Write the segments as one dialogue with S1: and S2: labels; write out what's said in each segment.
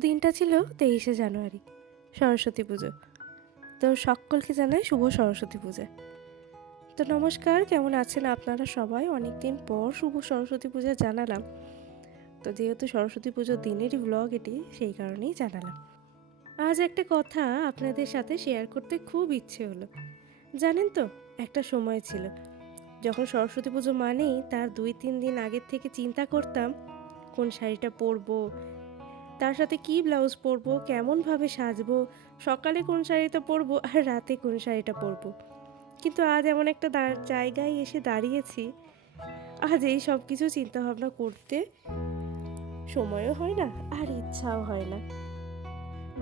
S1: দিনটা ছিল তেইশে জানুয়ারি, সরস্বতী পুজো। তো সকলকে জানাই শুভ সরস্বতী পূজা। তো নমস্কার, কেমন আছেন আপনারা সবাই? অনেক দিন পর শুভ সরস্বতী পূজা জানালাম। তো যেহেতু সরস্বতী পুজোর দিনেরই ব্লগ এটি, সেই কারণেই জানালাম। আজ একটা কথা আপনাদের সাথে শেয়ার করতে খুব ইচ্ছে হলো। জানেন তো, একটা সময় ছিল। যখন সরস্বতী পুজো মানেই তার দুই তিন দিন আগের থেকে চিন্তা করতাম, কোন শাড়িটা পরবো তার সাথে কি ব্লাউজ পরবো, কেমনভাবে সাজবো, সকালে কোন শাড়িটা পরবো আর রাতে কোন শাড়িটা পরবো। কিন্তু আজ এমন একটা জায়গায় এসে দাঁড়িয়েছি, আজ এই সব কিছু চিন্তাভাবনা করতে সময়ও হয় না আর ইচ্ছাও হয় না।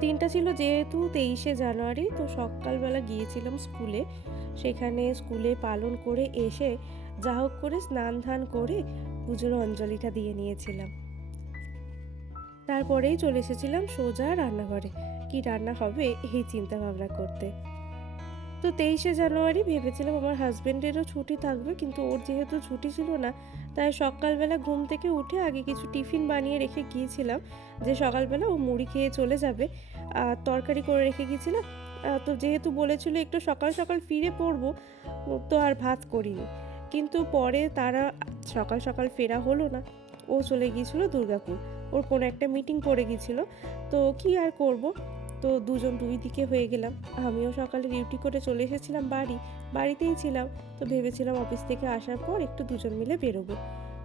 S1: দিনটা ছিল যেহেতু তেইশে জানুয়ারি, তো সকালবেলা গিয়েছিলাম স্কুলে। সেখানে স্কুলে পালন করে এসে যা হোক করে স্নান ধান করে পুজোর অঞ্জলিটা দিয়ে নিয়েছিলাম। তারপরেই চলে এসেছিলাম সোজা রান্নাঘরে। কি রান্না হবে এই চিন্তা ভাবনা করতে। তো তেইশে জানুয়ারি ভেবেছিলাম আমার হাজব্যান্ডেরও ছুটি থাকবে, কিন্তু ওর যেহেতু ছুটি ছিল না, তাই সকালবেলা ঘুম থেকে উঠে আগে কিছু টিফিন বানিয়ে রেখে গিয়েছিলাম, যে সকালবেলা ও মুড়ি খেয়ে চলে যাবে, আর তরকারি করে রেখে গিয়েছিলাম। তো যেহেতু বলেছিল একটু সকাল সকাল ফিরে পড়ব, তো আর ভাত করিনি। কিন্তু পরে তারা সকাল সকাল ফেরা হলো না। ও চলে গিয়েছিল দুর্গাপুর। ওর কোনো একটা মিটিং পড়ে গিয়েছিল তো কি আর করব? তো দুজন দুই দিকে হয়ে গেলাম। আমিও সকালে ডিউটি করে চলে এসেছিলাম বাড়ি। বাড়িতেই ছিলাম। তো ভেবেছিলাম অফিস থেকে আসার পর একটু দুজন মিলে বেরোবো।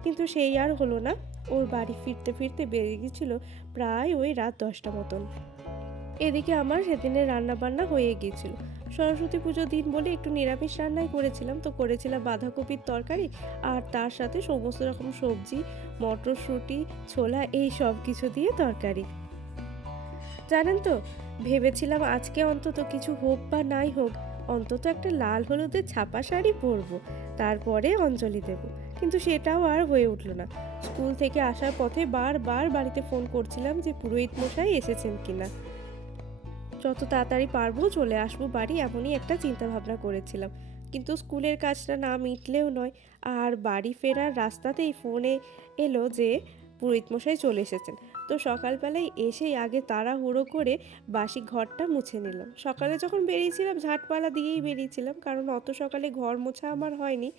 S1: কিন্তু সেই আর হলো না। ওর বাড়ি ফিরতে ফিরতে বেরিয়ে গেছিল প্রায় ওই রাত দশটা মতন। এদিকে আমার সেদিনের রান্না বান্না হয়ে গিয়েছিল সরস্বতী পুজোর দিন বলে একটু নিরামিষ রান্নাই করেছিলাম। তো করেছিলাম বাঁধাকপির তরকারি আর তার সাথে সমস্ত রকম সবজি, মটরশুঁটি, ছোলা এই সব কিছু দিয়ে তরকারি। জানেন তো, ভেবেছিলাম আজকে অন্তত কিছু হোক বা নাই হোক, অন্তত একটা লাল হলুদের ছাপা শাড়ি পরবো, তারপরে অঞ্জলি দেব। কিন্তু সেটাও আর হয়ে উঠল না। স্কুল থেকে আসার পথে বারবার বাড়িতে ফোন করছিলাম যে পুরোহিত মশাই এসেছেন কিনা। যত তাড়াতাড়ি পারব চলে আসব বাড়ি এমনই একটা চিন্তা ভাবনা করেছিলাম। কিন্তু স্কুলের কাজটা না মিটলেও নয়, আর বাড়ি ফেরার রাস্তাতেই ফোনে এলো যে পুরোহিত মশাই চলে এসেছেন। তো সকালবেলায় এসেই আগে তাড়াহুড়ো করে বাসি ঘরটা মুছে নিলাম। সকালে যখন বেরিয়েছিলাম, ঝাঁটপালা দিয়েই বেরিয়েছিলাম, কারণ অত সকালে ঘর মোছা আমার হয়নি।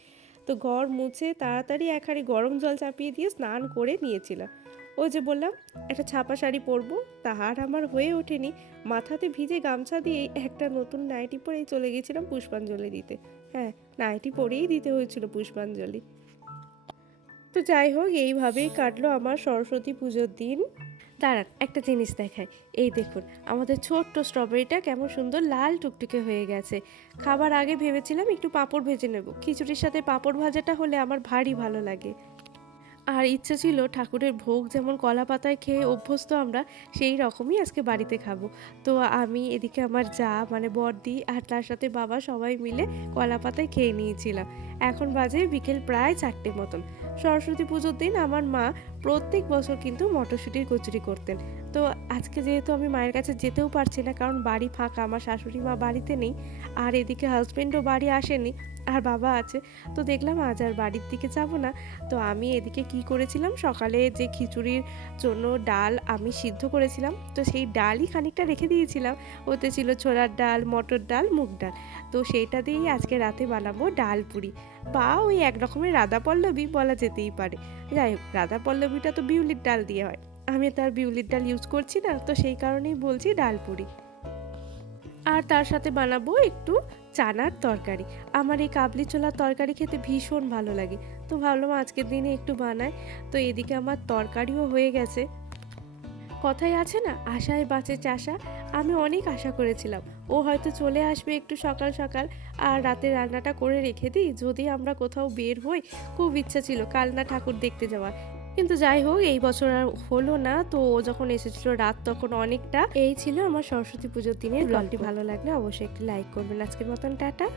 S1: তো ঘর মুছে তাড়াতাড়ি এক গরম জল চাপিয়ে দিয়ে স্নান করে নিয়েছিলাম। ওই যে বললাম, একটা ছাপা শাড়ি পরবো। তাহার আমার হয়ে ওঠেনি। মাথাতে ভিজে গামছা দিয়ে একটা নতুন নাইটি পরেই চলে গেছিলাম পুষ্পাঞ্জলি দিতে। হ্যাঁ নাইটি পরেই দিতে হয়েছিল পুষ্পাঞ্জলি। তো যাই হোক, এইভাবেই কাটলো আমার সরস্বতী পুজোর দিন। দাঁড়ান, একটা জিনিস দেখায় এই দেখুন, আমাদের ছোট্ট স্ট্রবেরিটা কেমন সুন্দর লাল টুকটুকে হয়ে গেছে। খাবার আগে ভেবেছিলাম একটু পাঁপড় ভেজে নেব। খিচুড়ির সাথে পাঁপড় ভাজাটা হলে আমার ভারী ভালো লাগে। আর ইচ্ছে ছিল ঠাকুরের ভোগ যেমন কলা পাতায় খেয়ে অভ্যস্ত আমরা, সেই রকমই আজকে বাড়িতে খাব। তো আমি এদিকে আমার যা মানে বর্দি আর তার সাথে বাবা সবাই মিলে কলা পাতায় খেয়ে নিয়েছিলাম। এখন বাজে বিকেল প্রায় চারটে মতন। সরস্বতী পুজোর দিন আমার মা প্রত্যেক বছর কিন্তু মটরশুঁটির কচুরি করতেন। তো আজকে যেহেতু আমি মায়ের কাছে যেতেও পারছি না, কারণ বাড়ি ফাঁকা, আমার শাশুড়ি মা বাড়িতে নেই, আর এদিকে হাজব্যান্ডও বাড়ি আসেনি, আর বাবা আছে, তো দেখলাম আজ আর বাড়ির দিকে যাব না। তো আমি এদিকে কি করেছিলাম, সকালে যে খিচুড়ির জন্য ডাল আমি সিদ্ধ করেছিলাম, তো সেই ডালই খানিকটা রেখে দিয়েছিলাম, ওতে ছিল ছোলার ডাল, মটর ডাল, মুগ ডাল। তো সেইটা দিয়েই আজকে রাতে বানাবো ডাল পুরি। বা ওই এক রকমের রাধা পল্লবী বলা যেতেই পারে। যাই হোক, রাধা পল্লবীটা তো বিউলির ডাল দিয়ে হয়। আমি তার বিউলির ডাল ইউজ করছি না, তো সেই কারণেই বলছি ডাল পুরি। আর তার সাথে বানাবো একটু চানার তরকারি। আমার এই কাবলি ছোলার তরকারি খেতে ভীষণ ভালো লাগে। তো ভাবলাম আজকের দিনে একটু বানাই। তো এদিকে আমার তরকারিও হয়ে গেছে। কথাই আছে না, আশায় বাঁচে চাষা। আমি অনেক আশা করেছিলাম। ও হয়তো চলে আসবে একটু সকাল সকাল। আর রাতে রান্নাটা করে রেখে দিই। যদি আমরা কোথাও বের হই, খুব ইচ্ছা ছিল কালনা ঠাকুর দেখতে যাওয়ার। কিন্তু যাই হোক এই বছর আর হলো না। তো ও যখন এসেছিল রাত তখন অনেকটা। এই ছিল আমার সরস্বতী পুজোর দিনের ব্লগটি ভালো। লাগলে অবশ্যই একটি লাইক করবেন। আজকের মতন টাটা।